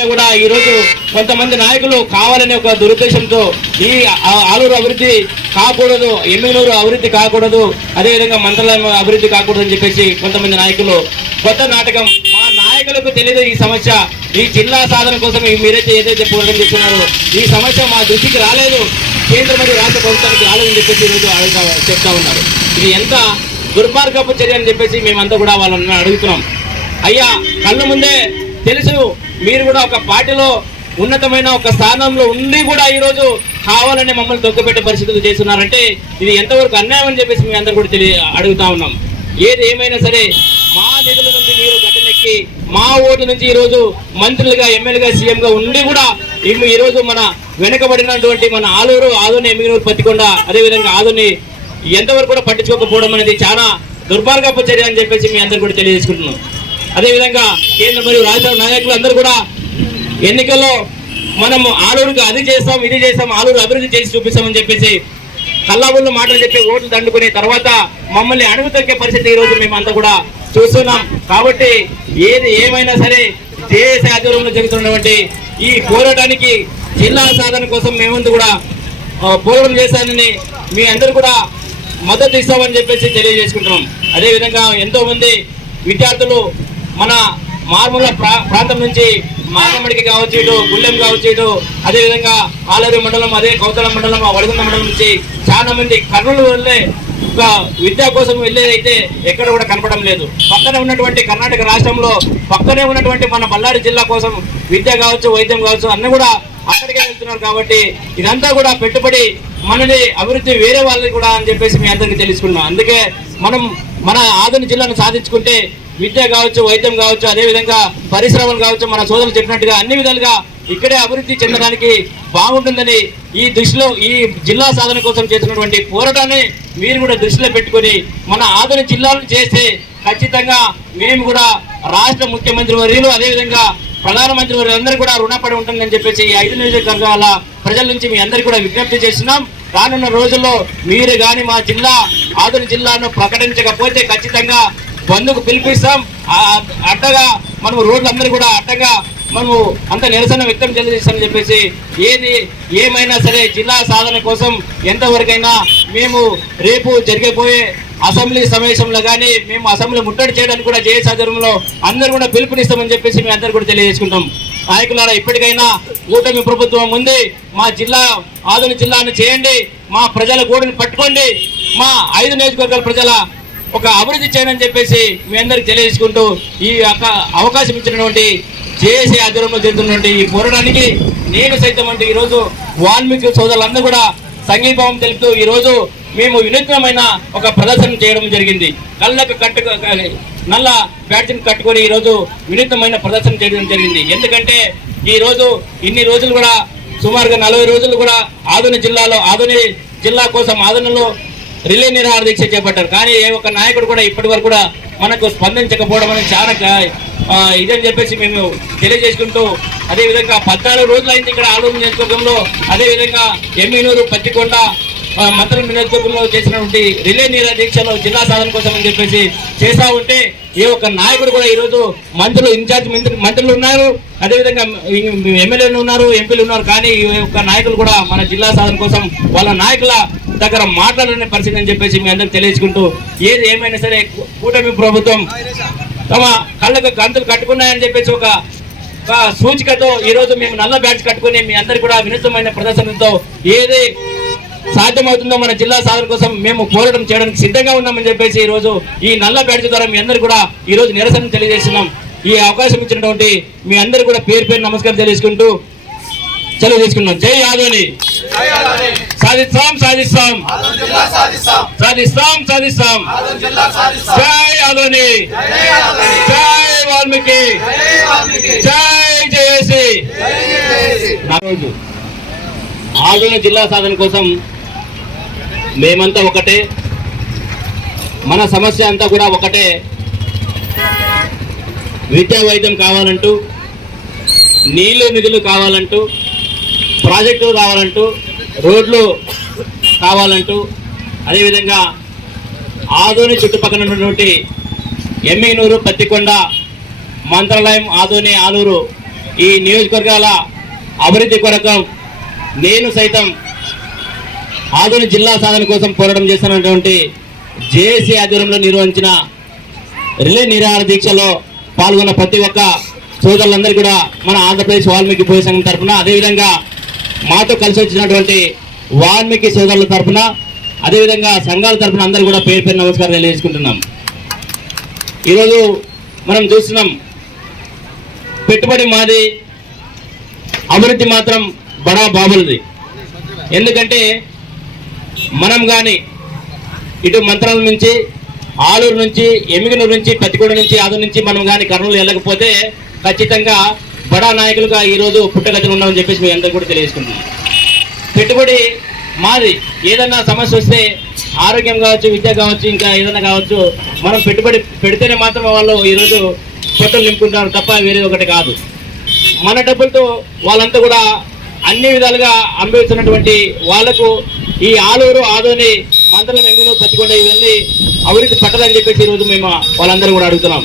అంతా కూడా ఈ రోజు కొంతమంది నాయకులు కావాలనే ఒక దురుద్దేశంతో ఈ ఆలూరు అభివృద్ధి కాకూడదు, ఎమ్మిగనూరు అభివృద్ధి కాకూడదు, అదేవిధంగా మంత్రాలయం అభివృద్ధి కాకూడదు అని చెప్పేసి కొంతమంది నాయకులు కొత్త నాటకం. మా నాయకులకు తెలియదు ఈ సమస్య, ఈ జిల్లా సాధన కోసం మీరైతే ఏదైతే పోరాటం చేస్తున్నారో ఈ సమస్య మా దృష్టికి రాలేదు, కేంద్ర మరియు రాష్ట్ర ప్రభుత్వానికి రాలేదని చెప్పేసి ఈరోజు చెప్తా ఉన్నారు. ఇది ఎంత దుర్మార్గపు చర్య అని చెప్పేసి మేమంతా కూడా వాళ్ళని అడుగుతున్నాం. అయ్యా, కళ్ళ ముందే తెలుసు మీరు కూడా ఒక పార్టీలో ఉన్నతమైన ఒక స్థానంలో ఉండి కూడా ఈరోజు కావాలని మమ్మల్ని తొక్కపెట్టే పరిస్థితులు చేస్తున్నారంటే ఇది ఎంతవరకు అన్యాయం అని చెప్పేసి మేము అందరూ కూడా అడుగుతా ఉన్నాం. ఏది ఏమైనా సరే మా నిధుల నుంచి మీరు గట్టెనెక్కి మా ఓటు నుంచి ఈరోజు మంత్రులుగా, ఎమ్మెల్యేగా, సీఎంగా ఉండి కూడా ఈరోజు మన వెనుకబడినటువంటి మన ఆదోని, ఎమ్మిగనూరు, పత్తికొండ, అదేవిధంగా ఆదోని ఎంతవరకు కూడా పట్టించుకోకపోవడం అనేది చాలా దుర్మార్గపు చర్య అని చెప్పేసి మీ అందరూ కూడా తెలియజేసుకుంటున్నాం. అదేవిధంగా కేంద్ర మరియు రాష్ట్ర నాయకులు అందరూ కూడా ఎన్నికల్లో మనము ఆలూరుకి అది చేస్తాం, ఇది చేస్తాం, ఆలూరు అభివృద్ధి చేసి చూపిస్తామని చెప్పేసి కల్లాబుల్లు మాటలు చెప్పి ఓట్లు దండుకునే తర్వాత మమ్మల్ని అడుగు తొక్కే పరిస్థితి ఈరోజు మేమంతా కూడా చూస్తున్నాం. కాబట్టి ఏది ఏమైనా సరే దేశ ఆధ్వర్యంలో జరుగుతున్నటువంటి ఈ పోరాటానికి జిల్లా సాధన కోసం మేమంతా కూడా పోరాటం చేశానని మీ అందరూ కూడా మద్దతు ఇస్తామని చెప్పేసి తెలియజేసుకుంటున్నాం. అదేవిధంగా ఎంతో మంది విద్యార్థులు మన మారుమూల ప్రాంతం నుంచి మానమడికి కావచ్చు, ఇటు గుళ్ళెం కావచ్చు, ఇటు అదేవిధంగా ఆలూరు మండలం, అదే కౌతలం మండలం, వడగొండ మండలం నుంచి చాలా మంది కర్నూలు వెళ్ళే ఒక విద్య కోసం వెళ్ళేదైతే ఎక్కడ కూడా కనపడం లేదు. పక్కనే ఉన్నటువంటి కర్ణాటక రాష్ట్రంలో పక్కనే ఉన్నటువంటి మన బళ్ళారి జిల్లా కోసం విద్య కావచ్చు, వైద్యం కావచ్చు అన్నీ కూడా అక్కడికే వెళ్తున్నారు. కాబట్టి ఇదంతా కూడా పెట్టుబడి మనది అభివృద్ధి వేరే వాళ్ళకి కూడా అని చెప్పేసి మీ అందరికీ తెలుసుకున్నాం. అందుకే మనం మన ఆదోని జిల్లాను సాధించుకుంటే విద్య కావచ్చు, వైద్యం కావచ్చు, అదేవిధంగా పరిశ్రమలు కావచ్చు, మన సోదరులు చెప్పినట్టుగా అన్ని విధాలుగా ఇక్కడే అభివృద్ధి చెందడానికి బాగుంటుందని ఈ దృష్టిలో ఈ జిల్లా సాధన కోసం చేసినటువంటి పోరాటాన్ని మీరు కూడా దృష్టిలో పెట్టుకొని మన ఆదోని జిల్లాలను చేస్తే ఖచ్చితంగా మేము కూడా రాష్ట్ర ముఖ్యమంత్రి వర్యులు అదేవిధంగా ప్రధానమంత్రి వారు అందరూ కూడా రుణపడి ఉంటుందని చెప్పేసి ఈ 5 నియోజకవర్గాల ప్రజల నుంచి మీ అందరికీ కూడా విజ్ఞప్తి చేస్తున్నాం. రానున్న రోజుల్లో మీరు కానీ మా జిల్లా ఆదోని జిల్లాను ప్రకటించకపోతే ఖచ్చితంగా బంధుకు పిలిపిస్తాం. అడ్డగా మనము రోడ్లందరూ కూడా అడ్డగా మనము అంత నిరసన వ్యక్తం చేస్తామని చెప్పేసి ఏది ఏమైనా సరే జిల్లా సాధన కోసం ఎంతవరకైనా మేము రేపు జరిగిపోయే అసెంబ్లీ సమావేశంలో కానీ మేము అసెంబ్లీ ముట్టడి చేయడానికి కూడా జేఏసీ ఆధ్వర్యంలో అందరూ కూడా పిలుపునిస్తామని చెప్పేసి మేము అందరూ కూడా తెలియజేసుకుంటాం. నాయకులారా, ఇప్పటికైనా కూటమి ప్రభుత్వం ఉంది, మా జిల్లా ఆదోని జిల్లాను చేయండి, మా ప్రజల గోడుని పట్టుకోండి, మా 5 నియోజకవర్గాల ప్రజల ఒక అభివృద్ధి చేయని చెప్పేసి మీ అందరికి తెలియజేసుకుంటూ ఈ అవకాశం ఇచ్చినటువంటి జేఏసీ ఆధ్వర్యంలో జరుగుతున్నటువంటి ఈ పోరాటానికి నేను సైతం అంటే ఈరోజు వాల్మీకి సోదరులందరూ కూడా సంఘీభావం తెలుపుతూ ఈరోజు మేము వినూత్నమైన ఒక ప్రదర్శన చేయడం జరిగింది. కళ్ళకు నల్ల బ్యాడ్జిని కట్టుకొని ఈరోజు వినూత్నమైన ప్రదర్శన చేయడం జరిగింది. ఎందుకంటే ఈరోజు ఇన్ని రోజులు కూడా సుమారుగా 40 రోజులు కూడా ఆదోని జిల్లా కోసం ఆదోనిలో రిలే నిరాహార దీక్ష చేపట్టారు. కానీ ఏ ఒక్క నాయకుడు కూడా ఇప్పటి వరకు కూడా మనకు స్పందించకపోవడం అనేది చాలా ఇదని చెప్పేసి మేము తెలియజేసుకుంటూ అదేవిధంగా 14 రోజులు అయింది ఇక్కడ ఆలూరు నియోజకవర్గంలో, అదేవిధంగా ఎమ్మిగనూరు, పత్తికొండ మంత్రుల నియోజకవర్గంలో చేసినటువంటి రిలే నిరాహార దీక్షలో జిల్లా సాధన కోసం అని చెప్పేసి చేస్తూ ఉంటే ఏ ఒక్క నాయకుడు కూడా ఈరోజు మంత్రులు ఇన్ఛార్జ్ మంత్రులు ఉన్నారు, అదేవిధంగా ఎమ్మెల్యేలు ఉన్నారు, ఎంపీలు ఉన్నారు, కానీ ఈ ఒక్క నాయకులు కూడా మన జిల్లా సాధన కోసం వాళ్ళ నాయకుల దగ్గర మాట్లాడనే పరిస్థితి అని చెప్పేసి మీ అందరికి తెలియజేసుకుంటూ ఏది ఏమైనా సరే కూటమి ప్రభుత్వం తమ కళ్ళకు గంతులు కట్టుకున్నాయని చెప్పేసి ఒక సూచికతో ఈరోజు మేము నల్ల బ్యాడ్జ్ కట్టుకుని మీ అందరికి కూడా వినూత్నమైన ప్రదర్శనతో ఏది సాధ్యమవుతుందో మన జిల్లా సాధన కోసం మేము పోరాటం చేయడానికి సిద్ధంగా ఉన్నామని చెప్పేసి ఈరోజు ఈ నల్ల బ్యాడ్జ్ ద్వారా మీ అందరికీ కూడా ఈరోజు నిరసన తెలియజేస్తున్నాం. ఈ అవకాశం ఇచ్చినటువంటి మీ అందరికీ కూడా పేరు నమస్కారం తెలియజేసుకుంటూ సెలవు తీసుకున్నాం. జై ఆదోని, సాధిస్తాం సాధిస్తాం సాధిస్తాం సాధిస్తాం, జై ఆదోని, జై వాల్మీకి, జై జేఏసీ. ఆదోని జిల్లా సాధన కోసం మేమంతా ఒకటే, మన సమస్య అంతా కూడా ఒకటే. విద్యా వైద్యం కావాలంటూ, నీళ్లు నిధులు కావాలంటూ, ప్రాజెక్టులు కావాలంటూ, రోడ్లు కావాలంటూ, అదేవిధంగా ఆదోని చుట్టుపక్కల ఉన్నటువంటి ఎమ్మిగనూరు, పత్తికొండ, మంత్రాలయం, ఆదోని, ఆలూరు ఈ నియోజకవర్గాల అభివృద్ధి కొరకు నేను సైతం ఆధునిక జిల్లా సాధన కోసం పోరాటం చేస్తున్నటువంటి జేఏసీ ఆధ్వర్యంలో నిర్వహించిన రిలే నిరాహార దీక్షలో పాల్గొన్న ప్రతి ఒక్క సోదరులందరూ కూడా మన ఆంధ్రప్రదేశ్ వాల్మీకి పోయి సంఘం తరఫున, అదేవిధంగా మాతో కలిసి వచ్చినటువంటి వాల్మీకి సోదరుల తరఫున, అదేవిధంగా సంఘాల తరఫున అందరూ కూడా పేరు పేరు నమస్కారం తెలియజేసుకుంటున్నాం. ఈరోజు మనం చూస్తున్నాం, పెట్టుబడి మాది, అభివృద్ధి మాత్రం బడా బాబులది. ఎందుకంటే మనం కానీ ఇటు మంత్రాల నుంచి, ఆలూరు నుంచి, ఎమ్మిగనూరు నుంచి, పత్తికొండ నుంచి, ఆదూరు నుంచి మనం కానీ కర్నూలు వెళ్ళకపోతే ఖచ్చితంగా బడా నాయకులుగా ఈరోజు పుట్టగతిలో ఉన్నామని చెప్పేసి మీ అందరూ కూడా తెలియజేసుకుంటున్నాం. పెట్టుబడి మాది. ఏదన్నా సమస్య వస్తే ఆరోగ్యం కావచ్చు, విద్య కావచ్చు, ఇంకా ఏదైనా కావచ్చు, మనం పెట్టుబడి పెడితేనే మాత్రం వాళ్ళు ఈరోజు పొట్టలు నింపుకుంటారు తప్ప వేరే ఒకటి కాదు. మన డబ్బులతో వాళ్ళంతా కూడా అన్ని విధాలుగా అనుభవిస్తున్నటువంటి వాళ్లకు ఈ ఆలూరు, ఆదోని, మంత్రుల, ఎమ్మిగనూరు, పత్తికొండ ఇవన్నీ అభివృద్ధి పట్టదని చెప్పేసి ఈరోజు మేము వాళ్ళందరూ కూడా అడుగుతున్నాం.